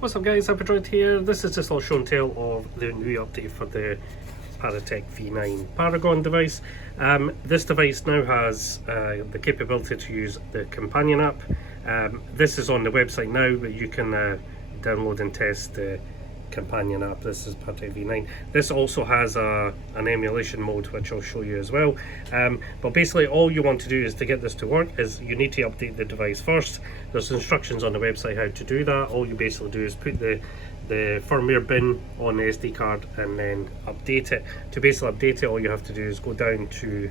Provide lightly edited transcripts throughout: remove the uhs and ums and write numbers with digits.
What's up guys, AppyDroid here. This is just a show and tell of the new update for the ParaTek V9 PARAGON device. This device now has the capability to use the Companion app. This is on the website now, but you can download and test the Companion app. This is ParaTek V9. This also has an emulation mode, which I'll show you as well. But basically all you want to do is to get this to work is you need to update the device first. There's instructions on the website how to do that. All you basically do is put the firmware bin on the SD card and then update it. To basically update it, all you have to do is go down to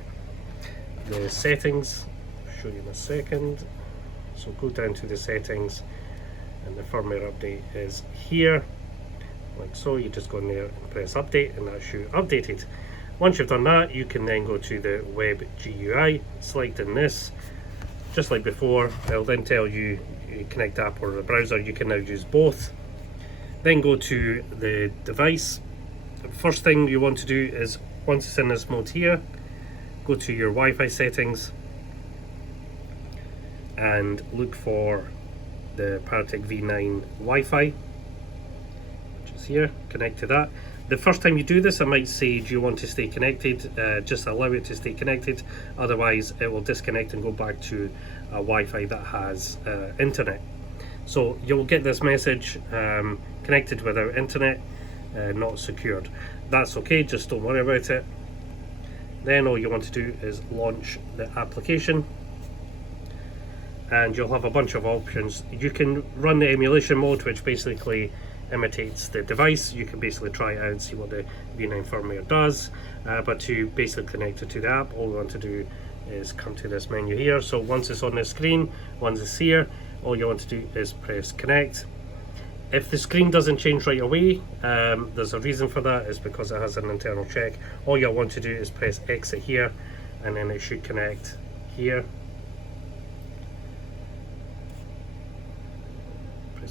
the settings. I'll show you in a second. So go down to the settings and the firmware update is here. Like so, you just go in there and press update and that's you updated. Once you've done that, you can then go to the web GUI, select in this, just like before. It'll then tell you connect app or the browser. You can now use both. Then go to the device. The first thing you want to do is, once it's in this mode here, go to your Wi-Fi settings and look for the ParaTek V9 Wi-Fi. Here, connect to that. The first time you do this, it might say, do you want to stay connected? Just allow it to stay connected, otherwise it will disconnect and go back to a Wi-Fi that has internet. So you'll get this message, connected without internet, not secured. That's okay, just don't worry about it. Then all you want to do is launch the application and you'll have a bunch of options. You can run the emulation mode, which basically imitates the device. You can basically try it out and see what the V9 firmware does, but to basically connect it to the app, all we want to do is come to this menu here. So once it's on the screen, once it's here, all you want to do is press connect. If the screen doesn't change right away, there's a reason for that. Is because it has an internal check. All you want to do is press exit here and then it should connect here.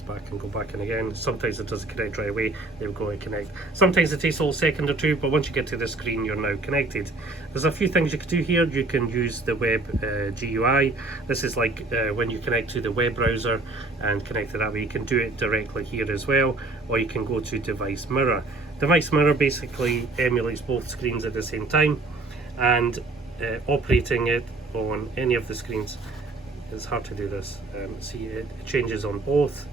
Back and go back in again. Sometimes it doesn't connect right away, they'll go and connect. Sometimes it takes a whole second or two, but once you get to the screen, you're now connected. There's a few things you can do here. You can use the web GUI. This is like when you connect to the web browser and connect to that way. You can do it directly here as well, or you can go to device mirror. Device mirror basically emulates both screens at the same time, and operating it on any of the screens, it's hard to do this. See, it changes on both.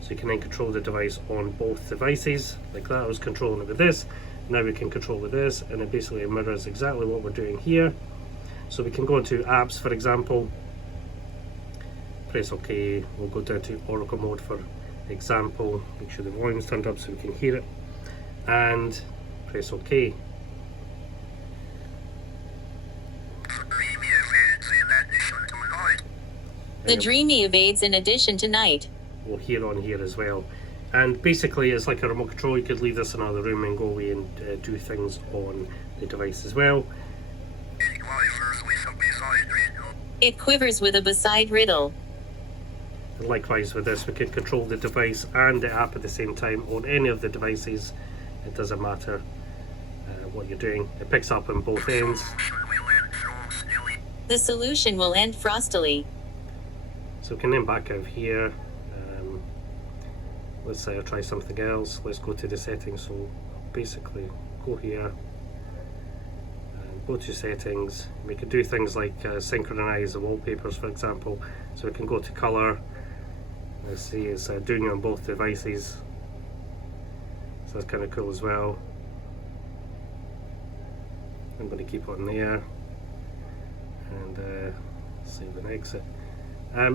So you can then control the device on both devices, like that. I was controlling it with this, now we can control with this, and it basically mirrors exactly what we're doing here. So we can go into apps, for example, press OK, we'll go down to Oracle mode for example, make sure the volume's turned up so we can hear it, and press OK. The Dreamy evades in addition tonight. We'll hear on here as well, and basically it's like a remote control. You could leave this in another room and go away and do things on the device as well. It quivers with a beside riddle. And likewise with this, we can control the device and the app at the same time on any of the devices. It doesn't matter what you're doing, it picks up on both ends. The solution will end frostily. So we can then back out here. Let's say I try something else. Let's go to the settings. So basically go here and go to settings. We can do things like synchronize the wallpapers, for example. So we can go to color. Let's see, it's doing it on both devices, so that's kind of cool as well. I'm going to keep it on there and save and exit.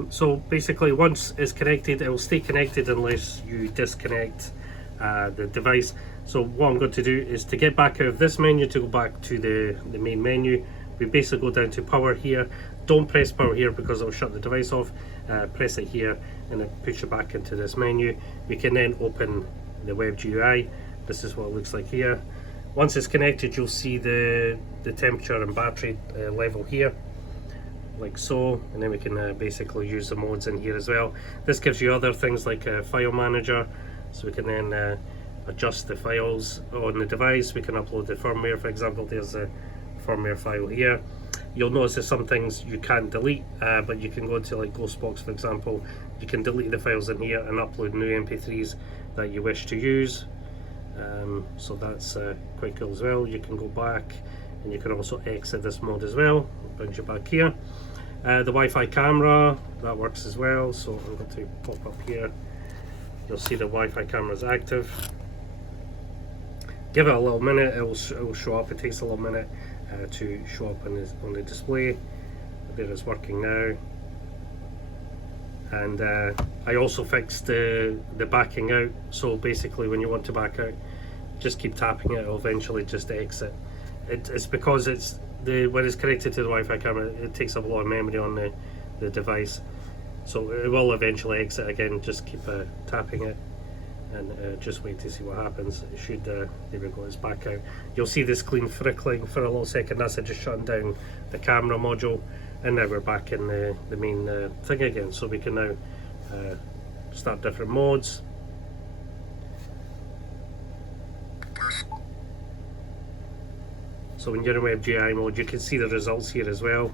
So basically once it's connected, it will stay connected unless you disconnect the device. So what I'm going to do is to get back out of this menu, to go back to the main menu, we basically go down to power here. Don't press power here because it will shut the device off. Press it here and it puts you back into this menu. We can then open the web GUI. This is what it looks like here. Once it's connected, you'll see the temperature and battery level here, like so, and then we can basically use the modes in here as well. This gives you other things like a file manager, so we can then adjust the files on the device. We can upload the firmware, for example. There's a firmware file here. You'll notice there's some things you can't delete, but you can go into like Ghostbox, for example, You can delete the files in here and upload new MP3s that you wish to use. So that's quite cool as well. You can go back and you can also exit this mode as well. It brings you back here. The Wi-Fi camera, that works as well. So I'm going to pop up here. You'll see the Wi-Fi camera is active. Give it a little minute, it will show up. It takes a little minute to show up on the display. There it's working now. And I also fixed the backing out, so basically when you want to back out, just keep tapping it, it'll eventually just exit. It's because when it's connected to the Wi-Fi camera, it takes up a lot of memory on the device, so it will eventually exit again. Just keep tapping it and just wait to see what happens. It should, there we go, it's back out. You'll see this screen flickering for a little second. That's it just shutting down the camera module. And now we're back in the main thing again, so we can now start different modes. So when you're in WebGI mode, you can see the results here as well.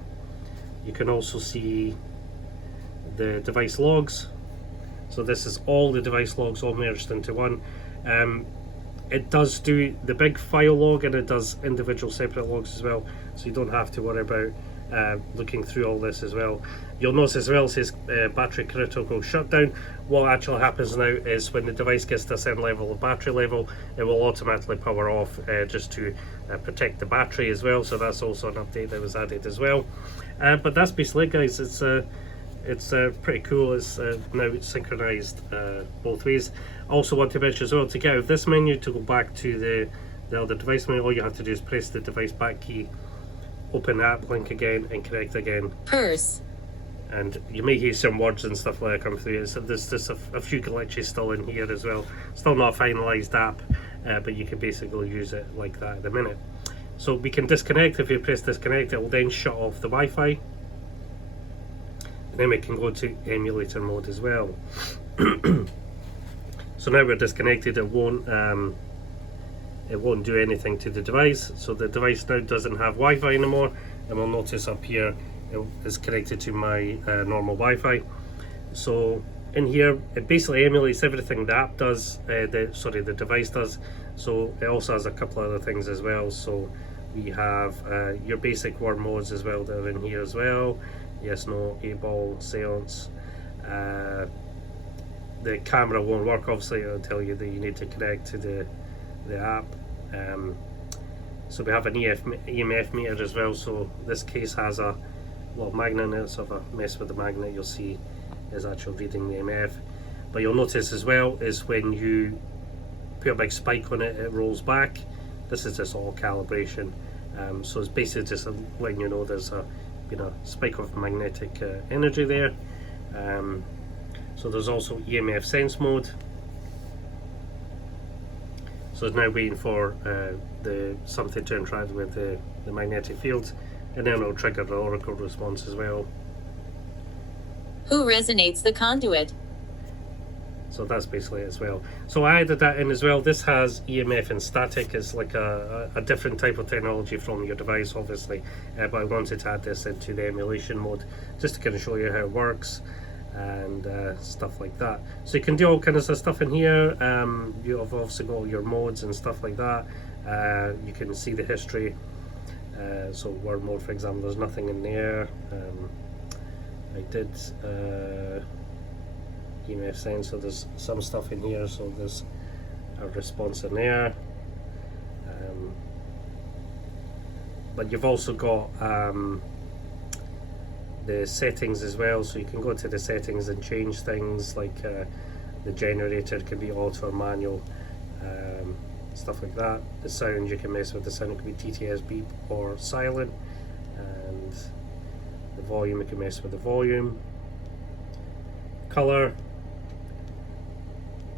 You can also see the device logs. So this is all the device logs all merged into one. It does do the big file log, and it does individual separate logs as well, so you don't have to worry about looking through all this as well. You'll notice as well it says battery critical shutdown. What actually happens now is when the device gets to a certain level of battery level, it will automatically power off just to protect the battery as well. So that's also an update that was added as well. But that's basically it, guys. It's pretty cool. It's now synchronized both ways. I also want to mention as well, to get out of this menu to go back to the other device menu, all you have to do is press the device back key, open the app link again, and connect again. Purse. And you may hear some words and stuff like that come through. So there's just a few glitches still in here as well. Still not a finalized app, but you can basically use it like that at the minute. So we can disconnect. If you press disconnect, it will then shut off the Wi-Fi. And then we can go to emulator mode as well. So now we're disconnected. It won't do anything to the device. So the device now doesn't have Wi-Fi anymore, and we'll notice up here it is connected to my normal Wi-Fi. So in here it basically emulates everything the app does, the device does. So it also has a couple other things as well. So we have your basic word modes as well that are in here as well. Yes, no, A-ball, seance. The camera won't work, obviously. It'll tell you that you need to connect to the app. So we have an EMF meter as well. So this case has a little magnet in it, so if I mess with the magnet, you'll see is actually reading the EMF. But you'll notice as well is when you put a big spike on it, it rolls back. This is just all calibration. So it's basically just letting you know there's a spike of magnetic energy there. So there's also EMF sense mode. So it's now waiting for something to interact with the magnetic field, and then it'll trigger the oracle response as well. Who resonates the conduit? So that's basically it as well. So I added that in as well. This has EMF and static. It's like a different type of technology from your device, obviously, but I wanted to add this into the emulation mode just to kind of show you how it works and stuff like that. So you can do all kinds of stuff in here. You've obviously got all your modes and stuff like that. You can see the history. So word mode, for example, there's nothing in there. I did EMF sense, so there's some stuff in here, so there's a response in there. But you've also got the settings as well, so you can go to the settings and change things like the generator can be auto or manual, stuff like that. The sound, you can mess with the sound, it could be TTS, beep or silent, and the volume, you can mess with the volume. Color,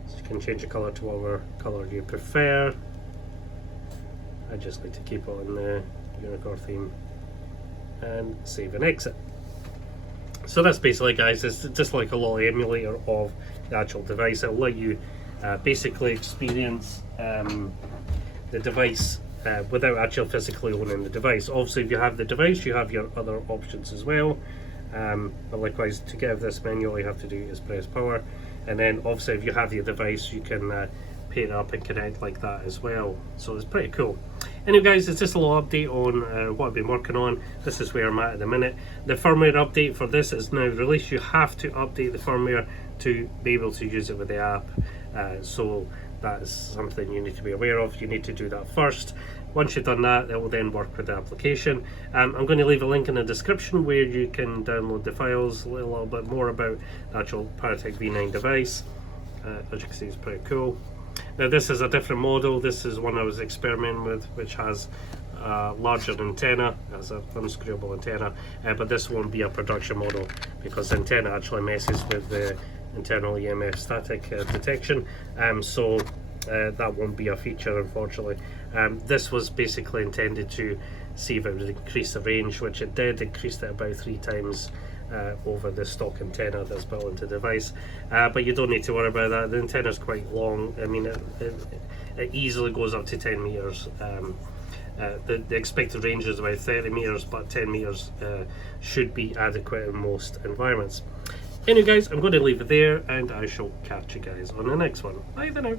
so you can change the color to whatever color you prefer. I just like to keep it on the unicorn theme, and save and exit. So that's basically, guys, it's just like a little emulator of the actual device. It'll let you basically experience the device without actually physically owning the device. Obviously, if you have the device, you have your other options as well. But likewise, to get this menu, all you have to do is press power, and then obviously if you have your device, you can pair it up and connect like that as well. So it's pretty cool. Anyway guys, it's just a little update on what I've been working on. This is where I'm at the minute. The firmware update for this is now released. You have to update the firmware to be able to use it with the app. So that is something you need to be aware of. You need to do that first. Once you've done that, it will then work with the application. I'm going to leave a link in the description where you can download the files, a little bit more about the actual ParaTek V9 device. As you can see, it's pretty cool. Now this is a different model. This is one I was experimenting with, which has a larger antenna, as an unscrewable antenna, but this won't be a production model because the antenna actually messes with the internal EMF static detection, so that won't be a feature, unfortunately. This was basically intended to see if it would increase the range, which it did. Increased it about 3 times over the stock antenna that's built into the device, but you don't need to worry about that. The antenna is quite long. I mean, it easily goes up to 10 meters. The expected range is about 30 meters, but 10 meters should be adequate in most environments. Anyway guys, I'm going to leave it there, and I shall catch you guys on the next one. Bye for now.